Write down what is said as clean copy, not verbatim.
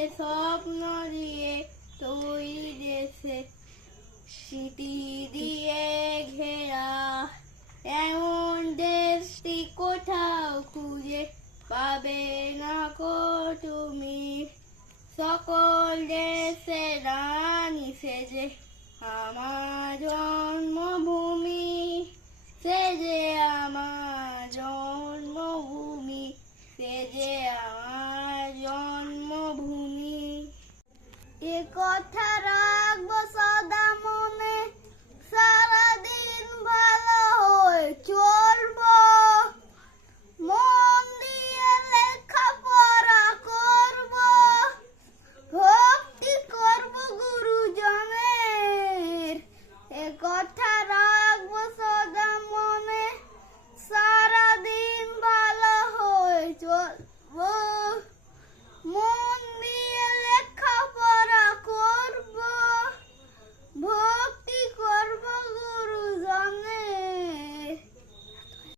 যে স্বপ্ন দিয়ে তৈরি দেশে স্মৃতি দিয়ে ঘেরা এমন দেশটি কোথাও খুঁজে পাবে না কো তুমি। সকল দেশে রানী সেজে আমার জন্মভূমি, সেজে আমার জন্মভূমি, সেজে আমার জন্মভূমি। এ কথা রাখবো সদা মনে, সারাদিন ভালো হয়ে চলবো, মন দিয়ে লেখাপড়া করবো, ভক্তি করবো গুরুজনের। এ কথা